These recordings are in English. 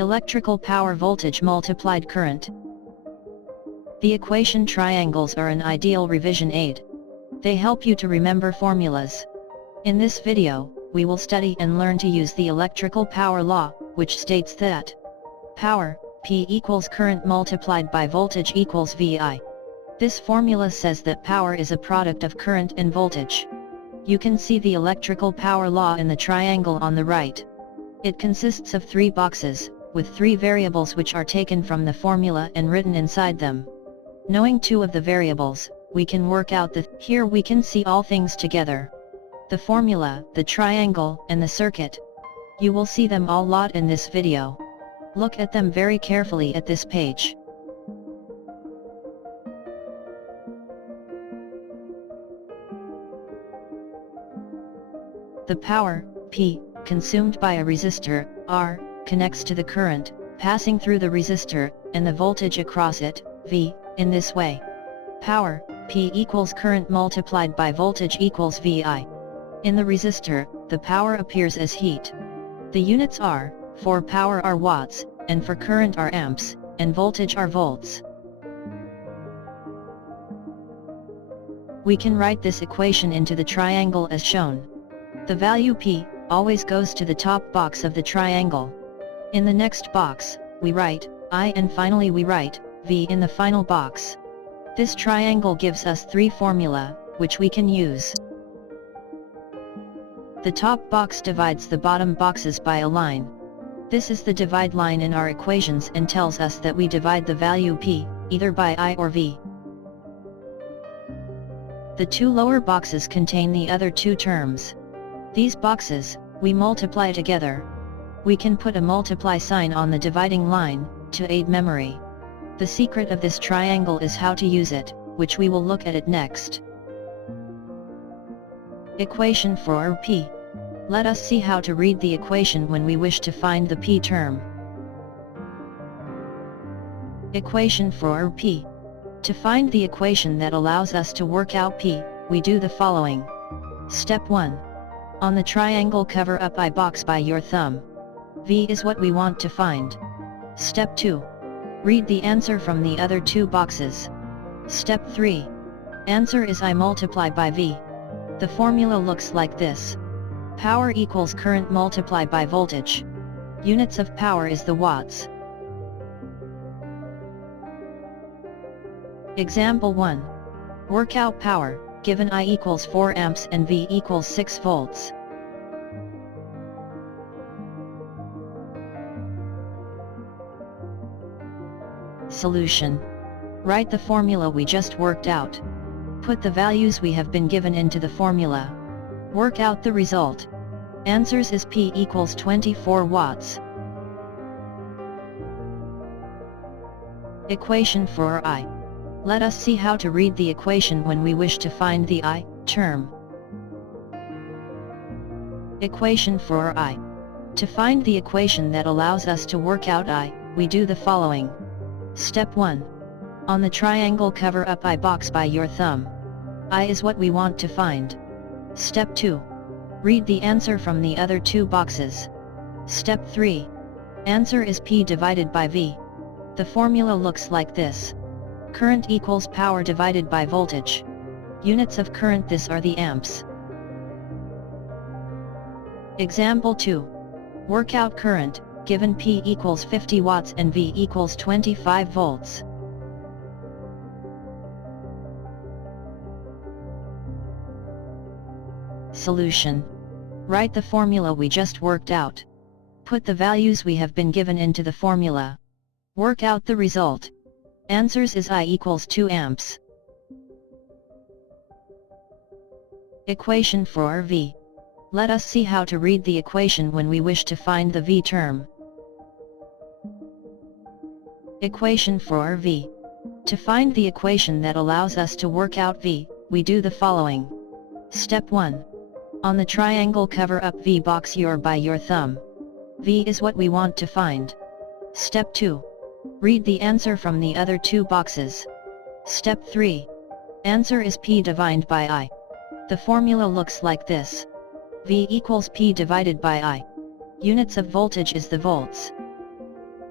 Electrical power voltage multiplied current. The equation triangles are an ideal revision aid. They help you to remember formulas. In this video, we will study and learn to use the electrical power law, which states that power, P equals current multiplied by voltage equals VI. This formula says that power is a product of current and voltage. You can see the electrical power law in the triangle on the right. It consists of 3 boxes, with 3 variables which are taken from the formula and written inside them. Knowing 2 of the variables, we can work out here we can see all things together. The formula, the triangle, and the circuit. You will see them all lot in this video. Look at them very carefully at this page. The power, P, consumed by a resistor, R, connects to the current, passing through the resistor, and the voltage across it, V, in this way. Power, P equals current multiplied by voltage equals VI. In the resistor, the power appears as heat. The units are, for power are watts, and for current are amps, and voltage are volts. We can write this equation into the triangle as shown. The value P always goes to the top box of the triangle. In the next box, we write I, and finally we write V in the final box. This triangle gives us 3 formula, which we can use. The top box divides the bottom boxes by a line. This is the divide line in our equations and tells us that we divide the value P, either by I or V. The 2 lower boxes contain the other 2 terms. These boxes, we multiply together. We can put a multiply sign on the dividing line, to aid memory. The secret of this triangle is how to use it, which we will look at it next. Equation for P. Let us see how to read the equation when we wish to find the P term. Equation for P. To find the equation that allows us to work out P, we do the following. Step 1. On the triangle cover up I box by your thumb. V is what we want to find. Step 2. Read the answer from the other 2 boxes. Step 3. Answer is I multiply by V. The formula looks like this. Power equals current multiplied by voltage. Units of power is the watts. Example 1. Work out power, given I equals 4 amps and V equals 6 volts. Solution. Write the formula we just worked out. Put the values we have been given into the formula. Work out the result. Answers is P equals 24 watts. Equation for I. Let us see how to read the equation when we wish to find the I term. Equation for I. To find the equation that allows us to work out I, we do the following. Step 1. On the triangle cover up I box by your thumb. I is what we want to find. Step 2. Read the answer from the other 2 boxes. Step 3. Answer is P divided by V. The formula looks like this. Current equals power divided by voltage. Units of current this are the amps. Example 2. Work out current, given P equals 50 watts and V equals 25 volts. Solution. Write the formula we just worked out. Put the values we have been given into the formula. Work out the result. Answers is I equals 2 amps. Equation for V. Let us see how to read the equation when we wish to find the V term. Equation for V. To find the equation that allows us to work out V, we do the following. Step 1. On the triangle cover up V box by your thumb. V is what we want to find. Step 2. Read the answer from the other 2 boxes. Step 3. Answer is P divided by I. The formula looks like this. V equals P divided by I. Units of voltage is the volts.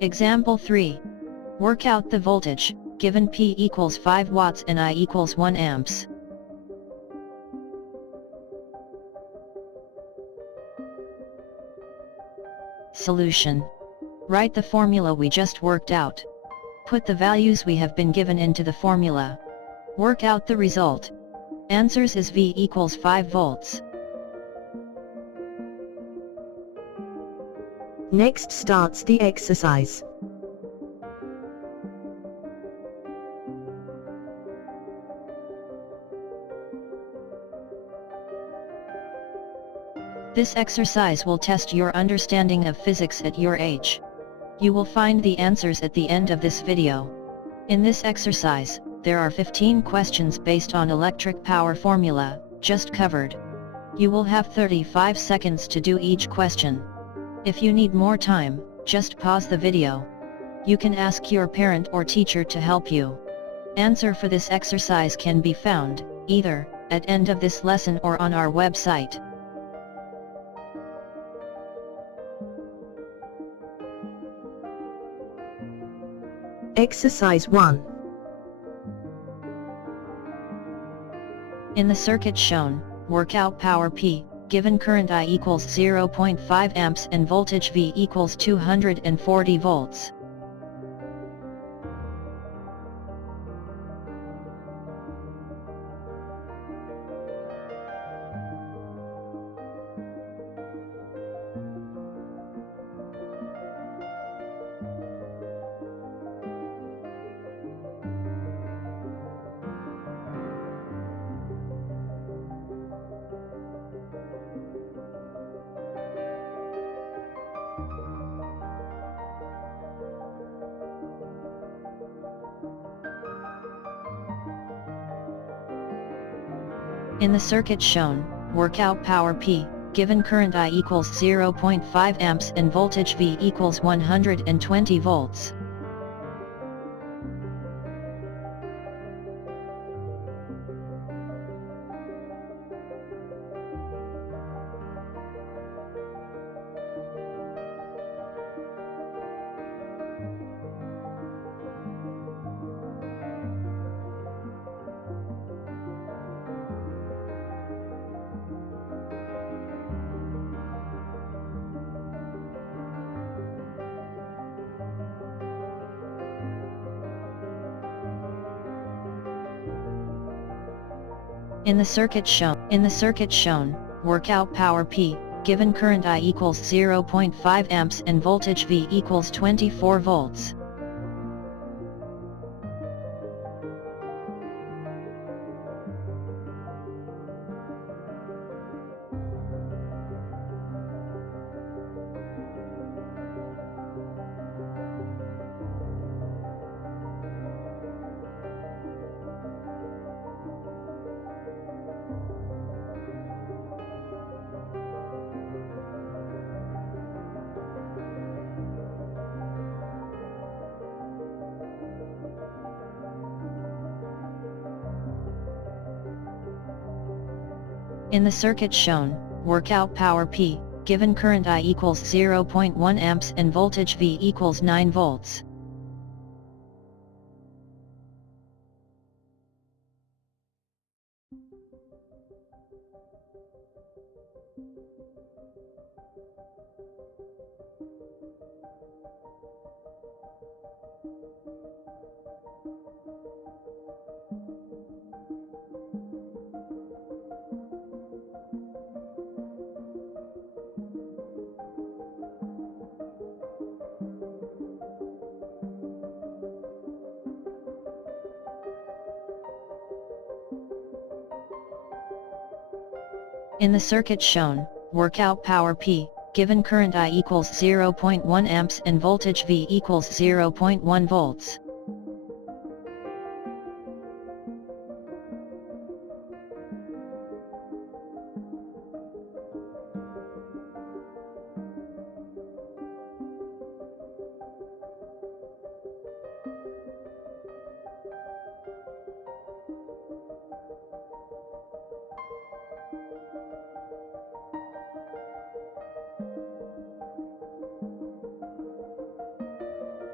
Example 3. Work out the voltage, given P equals 5 watts and I equals 1 amps. Solution. Write the formula we just worked out. Put the values we have been given into the formula. Work out the result. Answers is V equals 5 volts. Next starts the exercise. This exercise will test your understanding of physics at your age. You will find the answers at the end of this video. In this exercise, there are 15 questions based on electric power formula, just covered. You will have 35 seconds to do each question. If you need more time, just pause the video. You can ask your parent or teacher to help you. Answer for this exercise can be found, either, at end of this lesson or on our website. Exercise 1. In the circuit shown, work out power P, given current I equals 0.5 amps and voltage V equals 240 volts. In the circuit shown, work out power P, given current I equals 0.5 amps and voltage V equals 120 volts. In the circuit shown, work out power P, given current I equals 0.5 amps and voltage V equals 24 volts. In the circuit shown, work out power P, given current I equals 0.1 amps and voltage V equals 9 volts. In the circuit shown, work out power P, given current I equals 0.1 amps and voltage V equals 0.1 volts.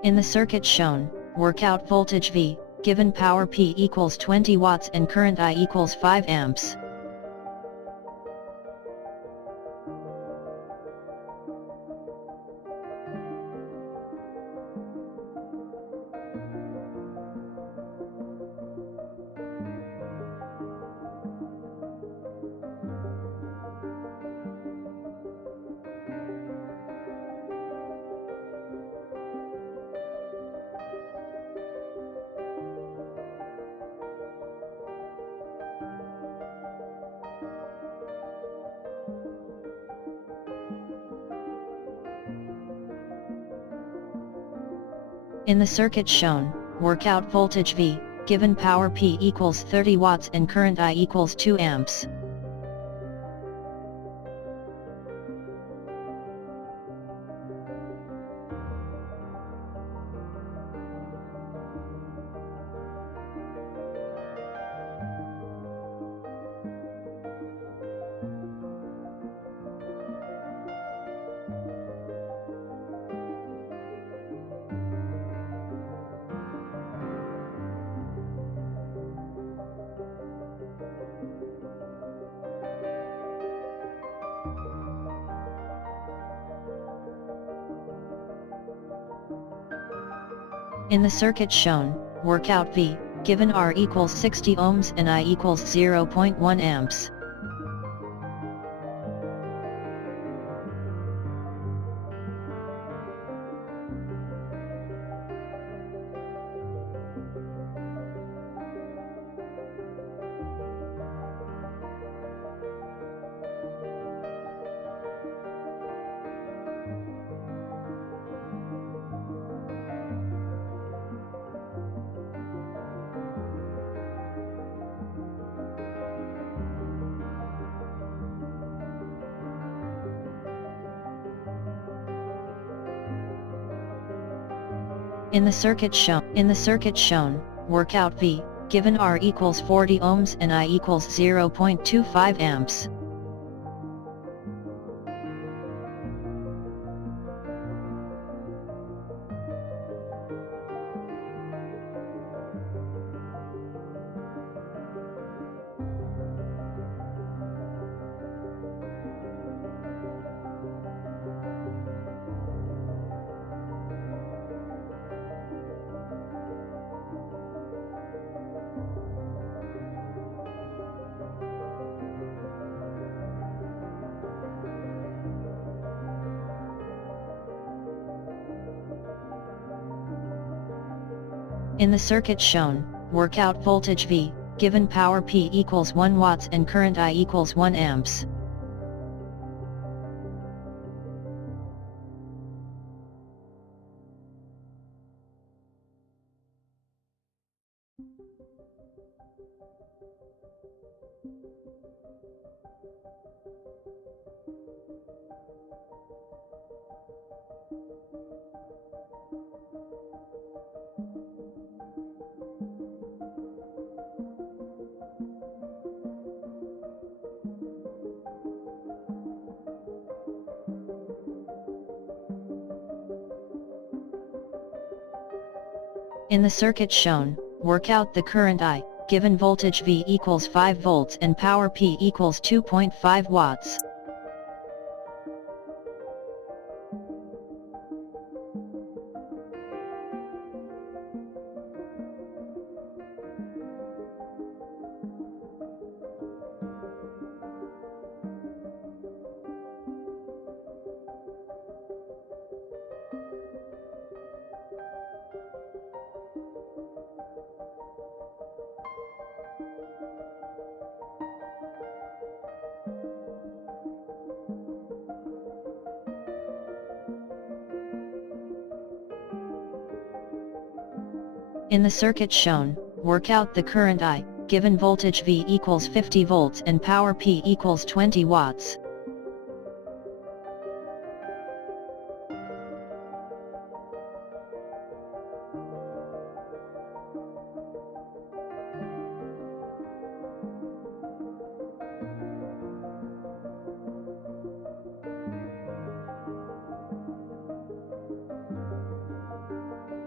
In the circuit shown, work out voltage V, given power P equals 20 watts and current I equals 5 amps. In the circuit shown, work out voltage V, given power P equals 30 watts and current I equals 2 amps. In the circuit shown, work out V, given R equals 60 ohms and I equals 0.1 amps. In the circuit shown, work out V, given R equals 40 ohms and I equals 0.25 amps. In the circuit shown, work out voltage V, given power P equals 1 watts and current I equals 1 amps. In the circuit shown, work out the current I, given voltage V equals 5 volts and power P equals 2.5 watts. In the circuit shown, work out the current I, given voltage V equals 50 volts and power P equals 20 watts.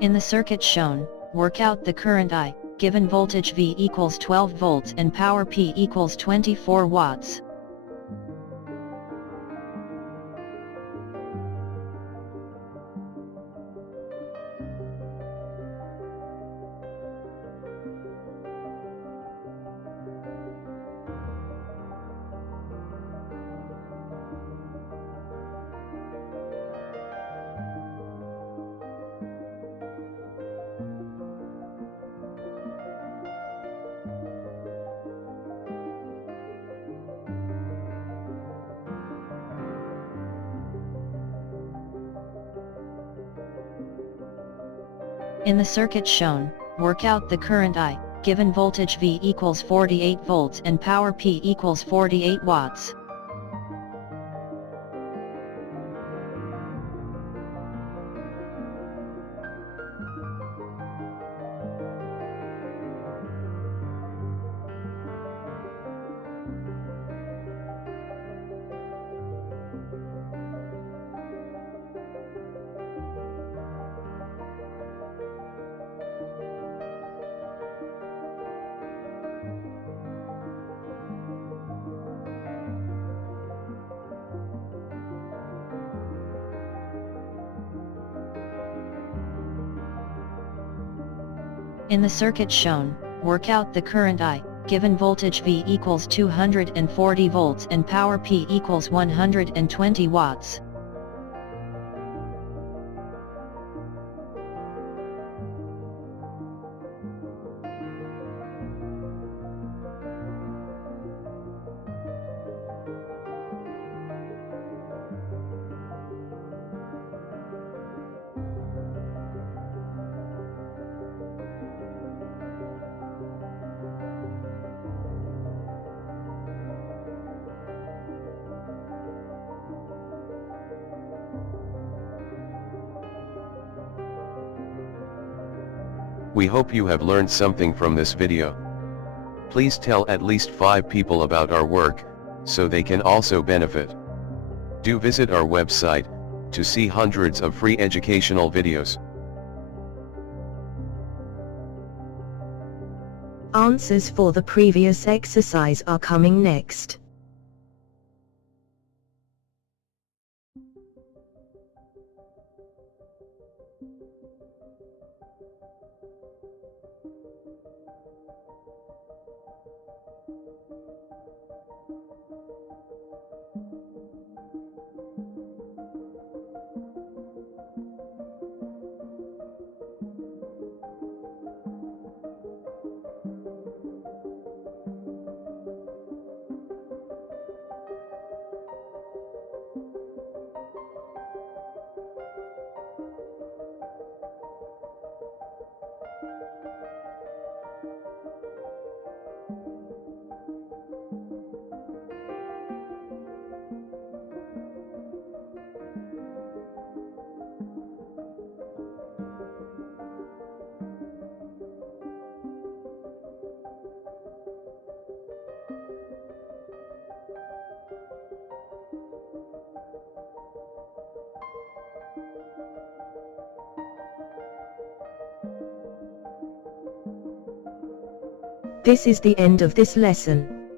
In the circuit shown, work out the current I, given voltage V equals 12 volts and power P equals 24 watts. In the circuit shown, work out the current I, given voltage V equals 48 volts and power P equals 48 watts. In the circuit shown, work out the current I, given voltage V equals 240 volts and power P equals 120 watts. We hope you have learned something from this video. Please tell at least 5 people about our work, so they can also benefit. Do visit our website, to see hundreds of free educational videos. Answers for the previous exercise are coming next. This is the end of this lesson.